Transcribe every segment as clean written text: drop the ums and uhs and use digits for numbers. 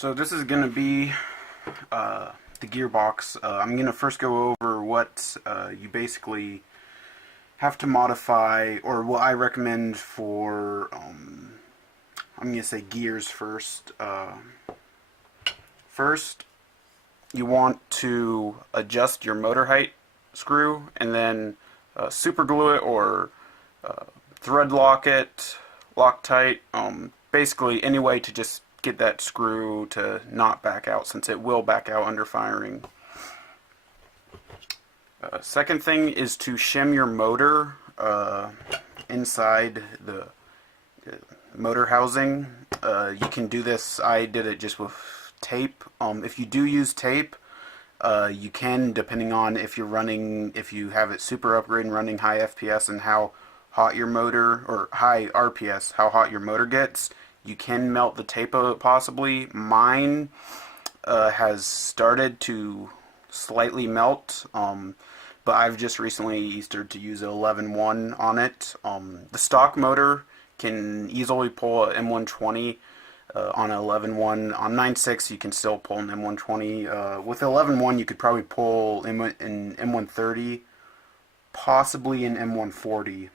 So this is going to be the gearbox. I'm going to first go over what you basically have to modify, or what I recommend for, I'm going to say gears first. First, you want to adjust your motor height screw, and then super glue it or thread lock it, Loctite, basically any way to just get that screw to not back out, since it will back out under firing. Second thing is to shim your motor inside the motor housing. You can do this, I did it just with tape. If you do use tape, you can, depending on if you're running, if you have it super upgraded and running high FPS and how hot your motor, or high RPS, how hot your motor gets, you can melt the tape possibly. Mine has started to slightly melt, but I've just recently started to use an 11.1 on it. The stock motor can easily pull a M120 on an 11.1. On 9.6 you can still pull an M120. With 11.1 you could probably pull an M130, possibly an M140.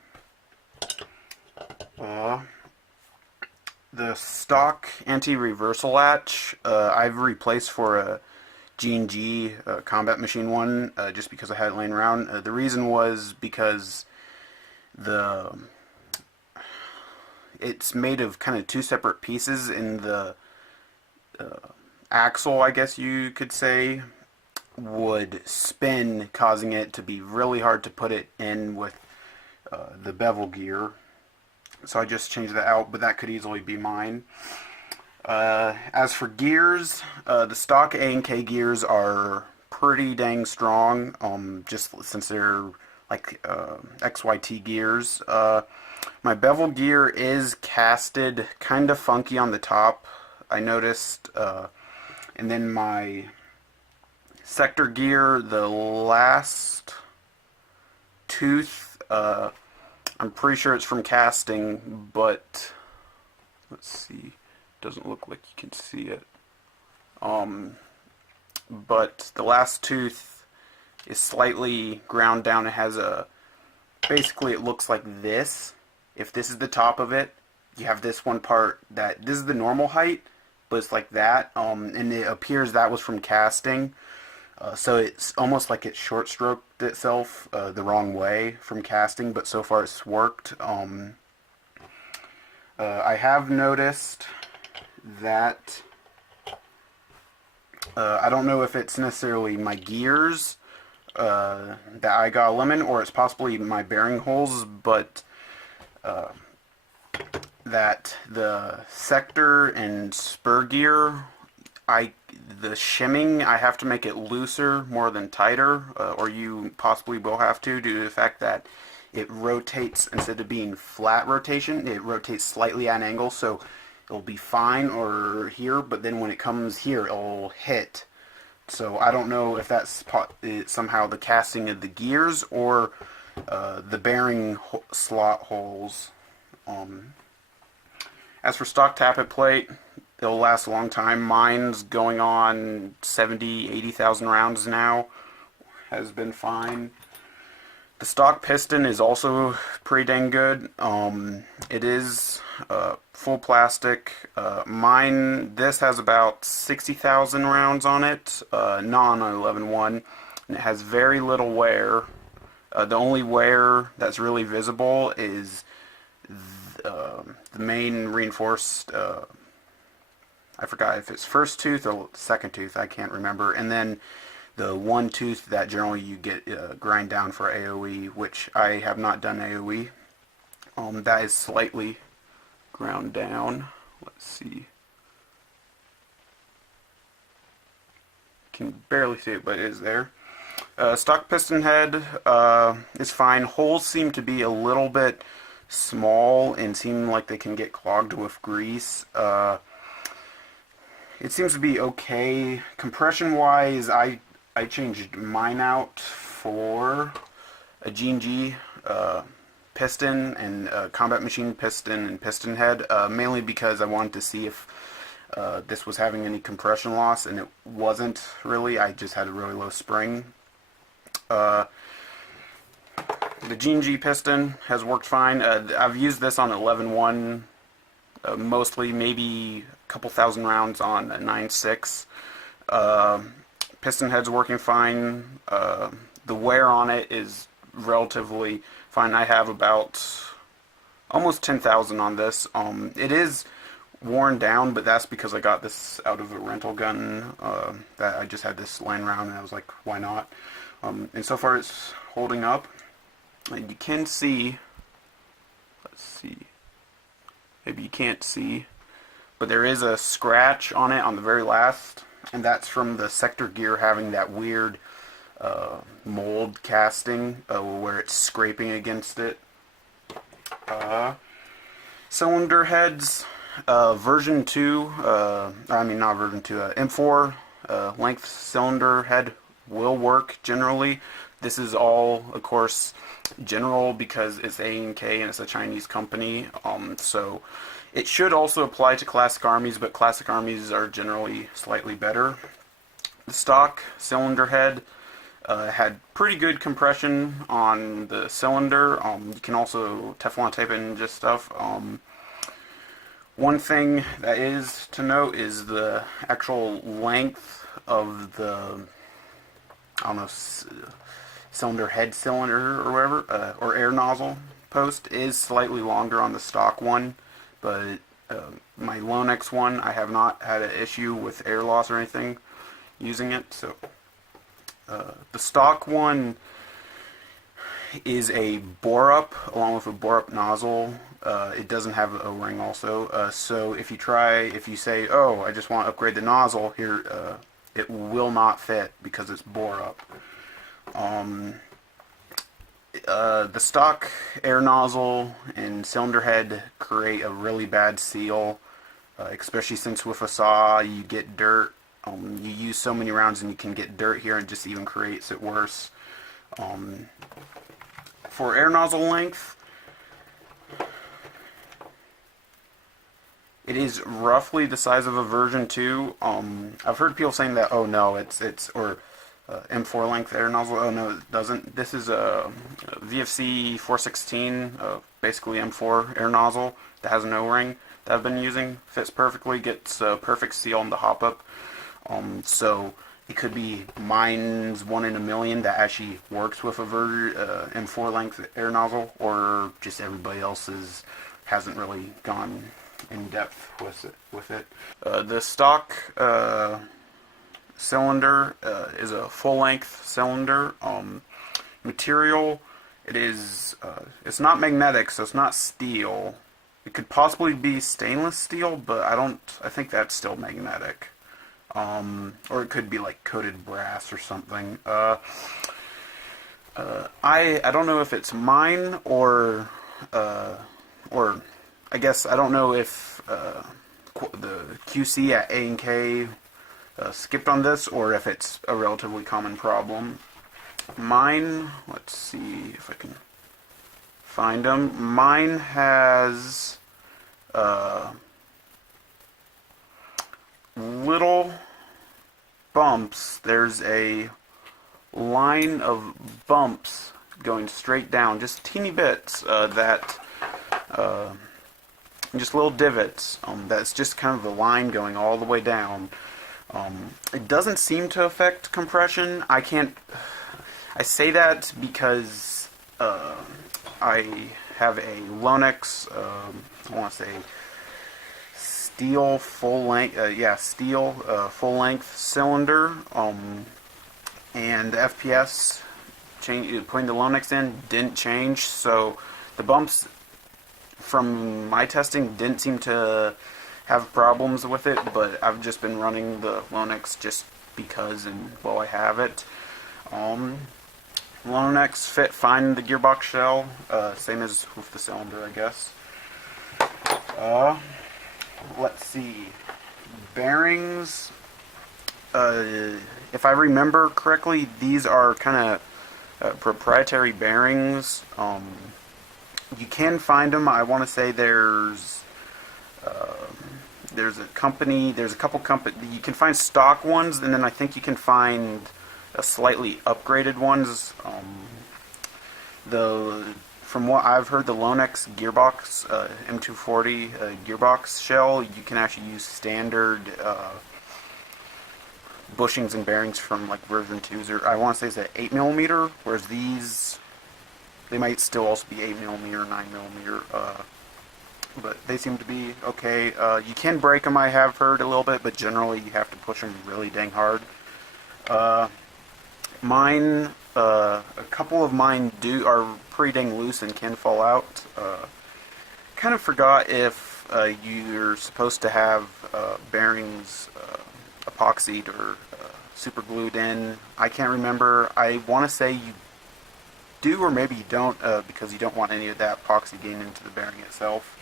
The stock AntiReverse Latch I've replaced for a G&G Combat Machine one, just because I had it laying around. The reason was because it's made of kind of two separate pieces, in the axle, I guess you could say, would spin, causing it to be really hard to put it in with the bevel gear. So I just changed that out, but that could easily be mine. As for gears, the stock A and K gears are pretty dang strong, just since they're like XYT gears. My bevel gear is casted kind of funky on the top, I noticed, and then my sector gear, the last tooth, I'm pretty sure it's from casting, but let's see, doesn't look like you can see it. But the last tooth is slightly ground down. It has a, basically it looks like this. If this is the top of it, you have this one part that, this is the normal height, but it's like that, and it appears that was from casting. So it's almost like it short stroked itself the wrong way from casting, but so far it's worked. I have noticed that I don't know if it's necessarily my gears that I got a lemon, or it's possibly my bearing holes, but that the sector and spur gear, the shimming, I have to make it looser more than tighter, or you possibly will have to, due to the fact that it rotates, instead of being flat rotation, it rotates slightly at an angle, so it'll be fine or here, but then when it comes here, it'll hit. So I don't know if that's somehow the casting of the gears, or the bearing slot holes. As for stock tappet plate, it'll last a long time. Mine's going on 70, 80,000 rounds now. Has been fine. The stock piston is also pretty dang good. It is full plastic. Mine, this has about 60,000 rounds on it, not on an 11.1, and it has very little wear. The only wear that's really visible is the main reinforced, I forgot if it's first tooth or second tooth, I can't remember, and then the one tooth that generally you get grind down for AOE, which I have not done AOE. That is slightly ground down. Let's see. Can barely see it, but it is there. Stock piston head is fine. Holes seem to be a little bit small and seem like they can get clogged with grease. It seems to be okay. Compression wise, I changed mine out for a G&G piston and Combat Machine piston and piston head, mainly because I wanted to see if this was having any compression loss, and it wasn't really. I just had a really low spring. The G&G piston has worked fine. I've used this on 11.1 mostly, maybe a couple thousand rounds on a 9.6. Piston head's working fine. The wear on it is relatively fine. I have about almost 10,000 on this. It is worn down, but that's because I got this out of a rental gun. That I just had this laying around, and I was like, why not? And so far it's holding up. And you can see, let's see, maybe you can't see, but there is a scratch on it on the very last, and that's from the sector gear having that weird mold casting where it's scraping against it. Cylinder heads, version 2, I mean not version 2, M4 length cylinder head will work generally. This is all, of course, general because it's A&K and it's a Chinese company, so it should also apply to classic armies, but classic armies are generally slightly better. The stock cylinder head had pretty good compression on the cylinder. You can also Teflon tape it and just stuff. One thing that is to note is the actual length of the, I don't know, cylinder head cylinder or whatever, or air nozzle post is slightly longer on the stock one, but my Lonex one, I have not had an issue with air loss or anything using it. So the stock one is a bore up along with a bore up nozzle. It doesn't have an O-ring also, so if you say, oh, I just want to upgrade the nozzle here, it will not fit because it's bore up. The stock air nozzle and cylinder head create a really bad seal, especially since with a saw you get dirt. You use so many rounds and you can get dirt here, and just even creates it worse. For air nozzle length, it is roughly the size of a version 2. I've heard people saying that, oh no, it's M4 length air nozzle. Oh no, it doesn't. This is a VFC 416, basically M4 air nozzle that has an O-ring that I've been using. Fits perfectly, gets a perfect seal on the Hopup. So it could be mine's 1 in a million that actually works with a M4 length air nozzle, or just everybody else's hasn't really gone in depth with it. The stock cylinder is a full length cylinder. Material, it's not magnetic, so it's not steel. It could possibly be stainless steel, but I think that's still magnetic. Or it could be like coated brass or something. I don't know if it's mine or I guess I don't know if the QC at A&K skipped on this, or if it's a relatively common problem. Mine, let's see if I can find them. Mine has little bumps. There's a line of bumps going straight down, just teeny bits just little divots. That's just kind of the line going all the way down. It doesn't seem to affect compression. I say that because I have a Lonex, I want to say steel full length, full length cylinder, and the FPS putting the Lonex in didn't change, so the bumps from my testing didn't seem to have problems with it, but I've just been running the Lonex just because, and well, I have it. Lonex fit fine in the gearbox shell, same as with the cylinder, I guess. Let's see, bearings, if I remember correctly, these are kind of proprietary bearings. You can find them. I want to say there's there's a couple company, you can find stock ones, and then I think you can find slightly upgraded ones. From what I've heard, the Lonex gearbox, M240 gearbox shell, you can actually use standard bushings and bearings from like version 2s, or I want to say it's at 8mm, whereas these, they might still also be 8mm, 9mm, but they seem to be okay. You can break them, I have heard a little bit, but generally you have to push them really dang hard. Mine, a couple of mine are pretty dang loose and can fall out. Kind of forgot if you're supposed to have bearings epoxied or super glued in. I can't remember. I want to say you do, or maybe you don't, because you don't want any of that epoxy getting into the bearing itself.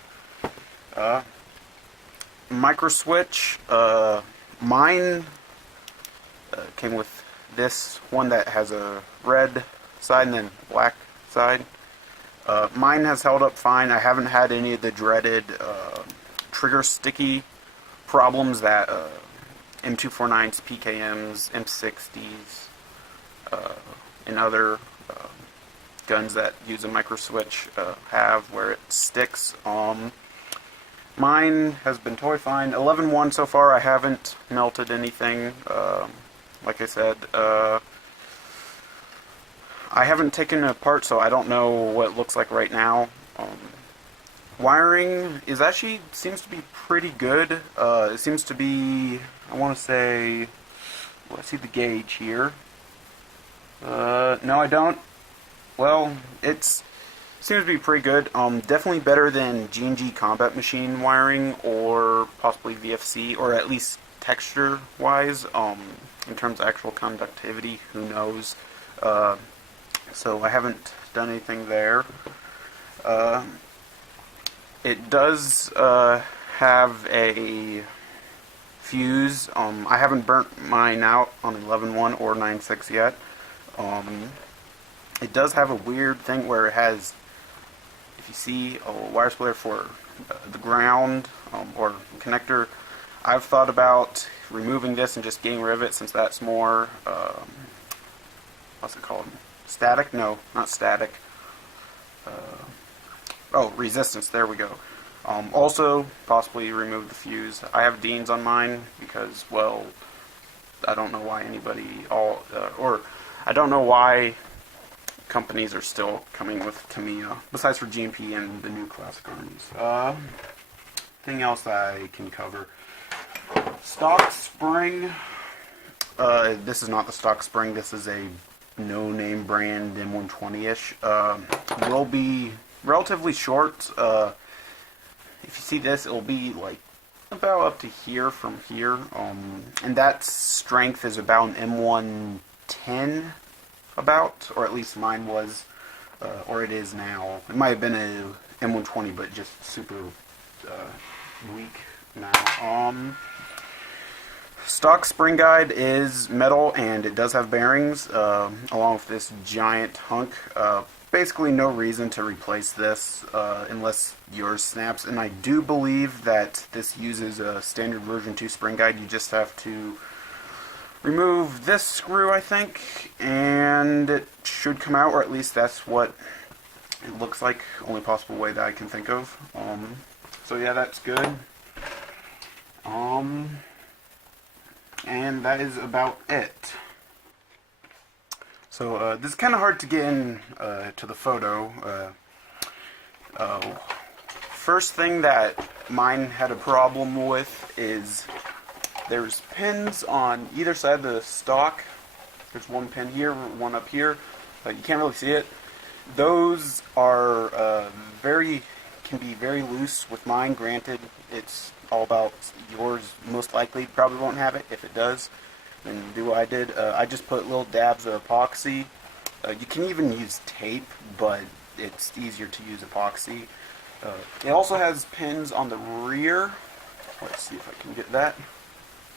Micro switch, mine came with this one that has a red side and then black side. Mine has held up fine. I haven't had any of the dreaded trigger sticky problems that M249s, PKMs, M60s, and other guns that use a micro switch have, where it sticks. Mine has been totally fine. 11.1 so far. I haven't melted anything. Like I said, I haven't taken it apart, so I don't know what it looks like right now. Wiring is actually seems to be pretty good. It seems to be, I want to say, well, I see the gauge here. No, I don't. Well, it seems to be pretty good. Definitely better than G&G Combat Machine wiring, or possibly VFC, or at least texture-wise. In terms of actual conductivity, who knows? So I haven't done anything there. It does have a fuse. I haven't burnt mine out on 11.1 or 9.6 yet. It does have a weird thing where it has, if you see a wire splitter for the ground or connector, I've thought about removing this and just getting rid of it, since that's more, what's it called? Static? No, not static. Oh, resistance, there we go. Also, possibly remove the fuse. I have Deans on mine because, well, I don't know why anybody, or I don't know why companies are still coming with Tamiya, besides for GMP and the new classic armies. Anything else I can cover? Stock spring. This is not the stock spring. This is a no-name brand M120-ish. Will be relatively short. If you see this, it'll be like about up to here from here. And that strength is about an M110, about, or at least mine was, or it is now. It might have been a M120, but just super weak now. Stock spring guide is metal, and it does have bearings, along with this giant hunk. Basically no reason to replace this unless yours snaps, and I do believe that this uses a standard version 2 spring guide. You just have to remove this screw, I think, and it should come out, or at least that's what it looks like. Only possible way that I can think of. So yeah, that's good. And that is about it. So this is kind of hard to get in to the photo. First thing that mine had a problem with is there's pins on either side of the stock. There's one pin here, one up here. You can't really see it. Those are can be very loose with mine. Granted, it's all about yours. Most likely probably won't have it. If it does, then do what I did. I just put little dabs of epoxy. You can even use tape, but it's easier to use epoxy. It also has pins on the rear. Let's see if I can get that.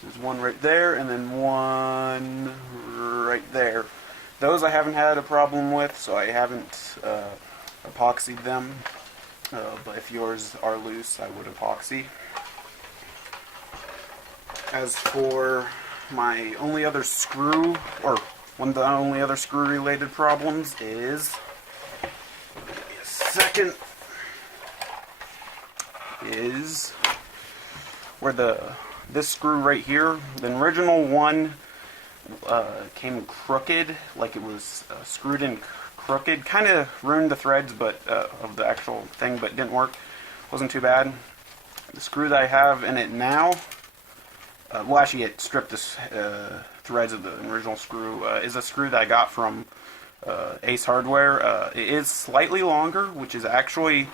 There's one right there, and then one right there. Those I haven't had a problem with, so I haven't epoxied them. But if yours are loose, I would epoxy. As for my only other screw, or one of the only other screw related problems is, second, is where this screw right here, the original one came crooked, like it was screwed in crooked. Kind of ruined the threads of the actual thing, but it didn't work. Wasn't too bad. The screw that I have in it now, well, actually it stripped the threads of the original screw, is a screw that I got from Ace Hardware. It is slightly longer, which is actually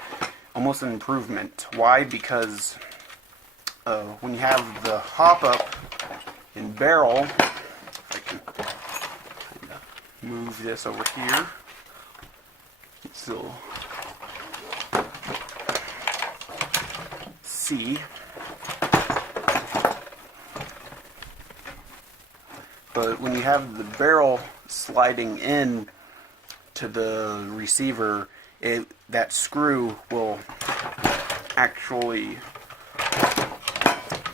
almost an improvement. Why? Because when you have the Hopup in barrel, if I can kind of move this over here, so see. But when you have the barrel sliding in to the receiver, that screw will actually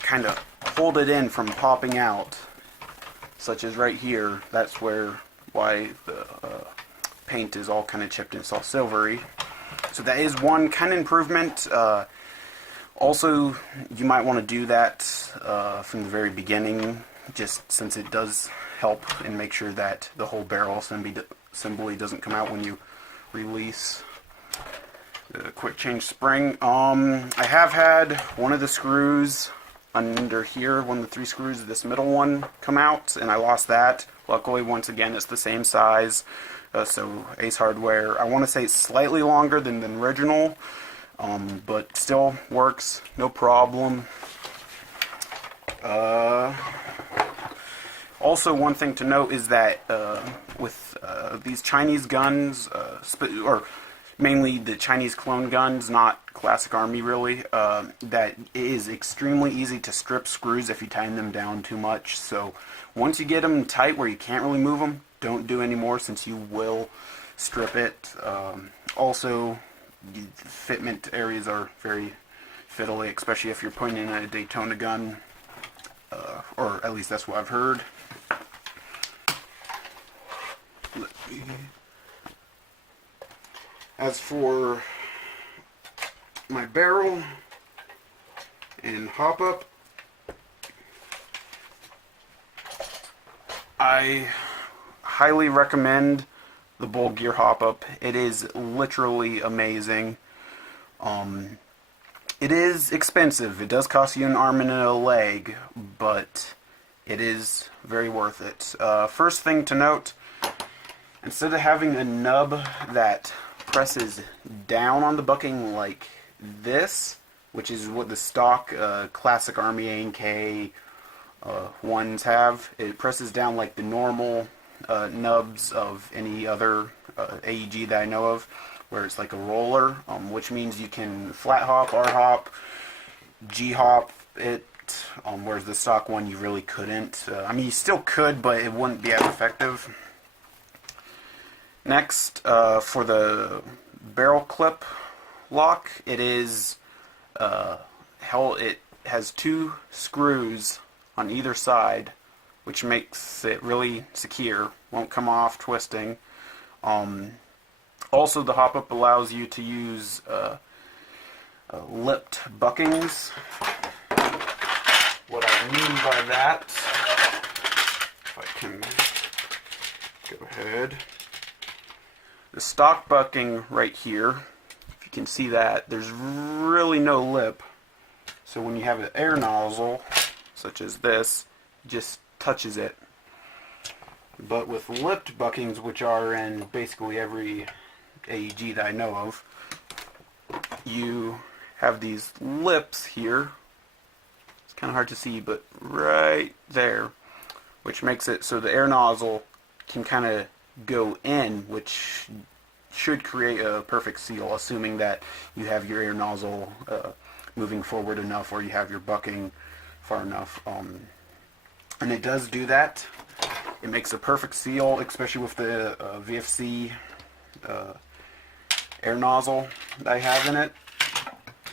kind of hold it in from popping out, such as right here. That's why the paint is all kind of chipped and it's all silvery. So that is one kind of improvement. Also, you might want to do that from the very beginning, just since it does help and make sure that the whole barrel assembly doesn't come out when you release the quick change spring. I have had one of the screws under here, one of the 3 screws, this middle one, come out, and I lost that. Luckily, once again, it's the same size, so Ace Hardware, I want to say it's slightly longer than the original, but still works, no problem. Also, one thing to note is that with these Chinese guns, or mainly the Chinese clone guns, not classic Army really, that it is extremely easy to strip screws if you tighten them down too much. So once you get them tight where you can't really move them, don't do any more, since you will strip it. Also, the fitment areas are very fiddly, especially if you're putting in a Daytona gun, or at least that's what I've heard. As for my barrel and Hopup, I highly recommend the Bullgear Hopup. It is literally amazing. It is expensive. It does cost you an arm and a leg, but it is very worth it. First thing to note, instead of having a nub that presses down on the bucking like this, which is what the stock classic Army A&K ones have, it presses down like the normal nubs of any other AEG that I know of, where it's like a roller, which means you can flat hop, R hop, G hop it, whereas the stock one you really couldn't. I mean, you still could, but it wouldn't be as effective. Next, for the barrel clip lock, it is it has 2 screws on either side, which makes it really secure, won't come off twisting. Also, the Hopup allows you to use lipped buckings. What I mean by that, if I can go ahead, the stock bucking right here, if you can see that, there's really no lip. So when you have an air nozzle, such as this, it just touches it. But with lipped buckings, which are in basically every AEG that I know of, you have these lips here. It's kind of hard to see, but right there, which makes it so the air nozzle can kind of go in, which should create a perfect seal, assuming that you have your air nozzle moving forward enough, or you have your bucking far enough. And it does do that. It makes a perfect seal, especially with the VFC air nozzle that I have in it.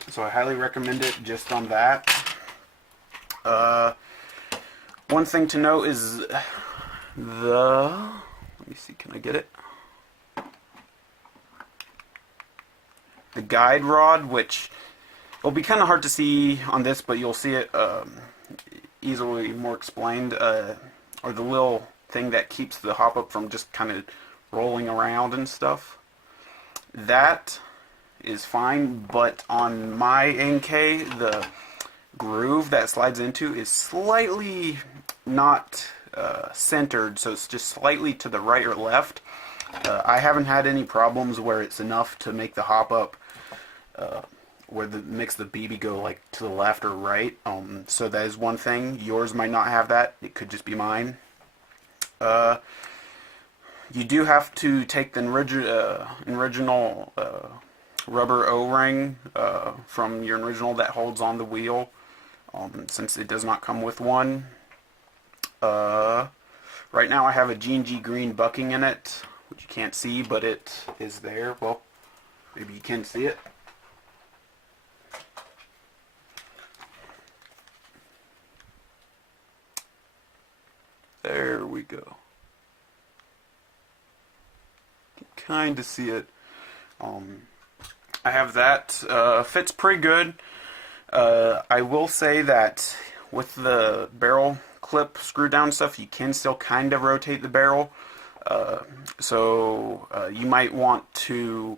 So I highly recommend it just on that. One thing to note is let me see, can I get it? The guide rod, which will be kind of hard to see on this, but you'll see it easily more explained, or the little thing that keeps the Hopup from just kind of rolling around and stuff. That is fine, but on my NK, the groove that slides into is slightly not centered, so it's just slightly to the right or left. I haven't had any problems where it's enough to make the Hopup makes the BB go like to the left or right. So that is one thing. Yours might not have that. It could just be mine. You do have to take the original rubber O-ring from your original that holds on the wheel, since it does not come with one. Right now I have a G&G green bucking in it, which you can't see, but it is there. Well, maybe you can see it. There we go. You can kind of see it. I have that. Fits pretty good. I will say that with the barrel clip screw down stuff, you can still kind of rotate the barrel. So you might want to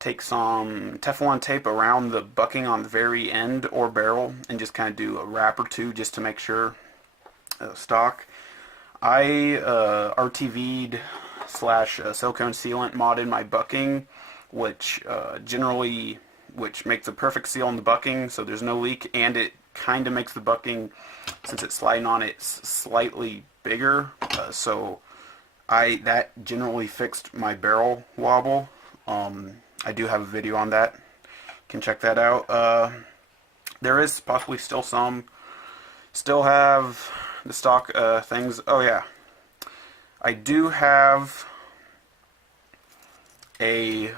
take some Teflon tape around the bucking on the very end or barrel and just kind of do a wrap or two just to make sure stock. I RTV'd / silicone sealant modded my bucking, which makes a perfect seal on the bucking, so there's no leak, and it kind of makes the bucking, since it's sliding on it, slightly bigger. So that generally fixed my barrel wobble. I do have a video on that. You can check that out. There is possibly still some. Still have the stock things. Oh yeah, I do have a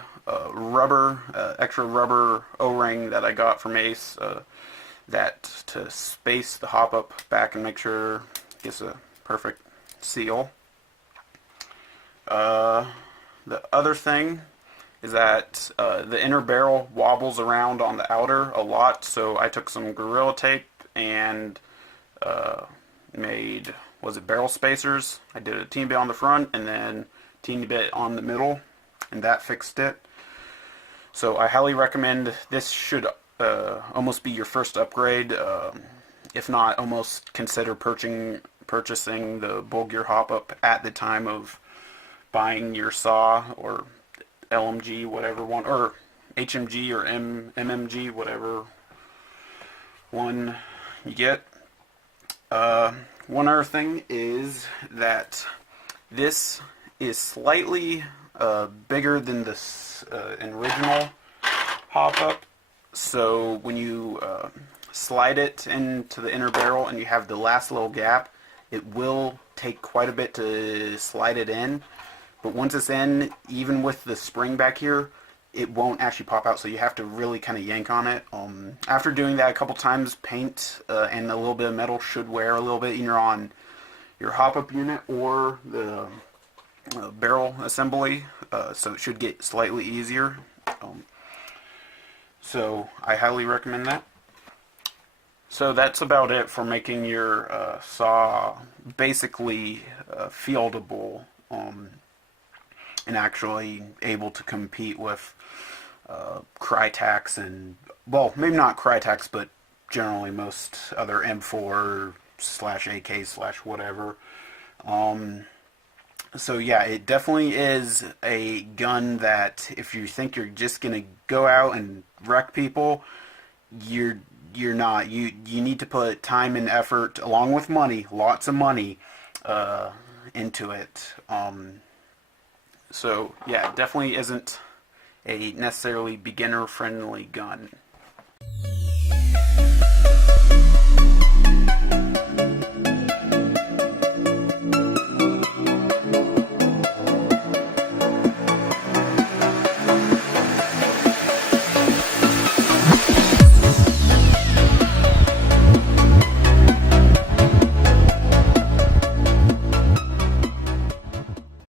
extra rubber O-ring that I got from Ace, that to space the Hopup back and make sure it gets a perfect seal. The other thing is that the inner barrel wobbles around on the outer a lot, so I took some Gorilla Tape and made, barrel spacers. I did a teeny bit on the front and then teeny bit on the middle, and that fixed it. So I highly recommend this. Should almost be your first upgrade. If not, almost consider purchasing the Bullgear Hopup at the time of buying your saw, or LMG, whatever one, or HMG or MMG, whatever one you get. One other thing is that this is slightly bigger than this original Hopup. So when you slide it into the inner barrel and you have the last little gap, it will take quite a bit to slide it in. But once it's in, even with the spring back here, it won't actually pop out, so you have to really kind of yank on it. After doing that a couple times, paint and a little bit of metal should wear a little bit, either on your Hopup unit or the barrel assembly, so it should get slightly easier. So I highly recommend that. So that's about it for making your saw basically fieldable, and actually able to compete with Crytax and, well, maybe not Crytax, but generally most other M4/AK/whatever. So yeah, it definitely is a gun that if you think you're just gonna go out and wreck people, you're not. You need to put time and effort along with money, lots of money, into it. So yeah, it definitely isn't a necessarily beginner-friendly gun.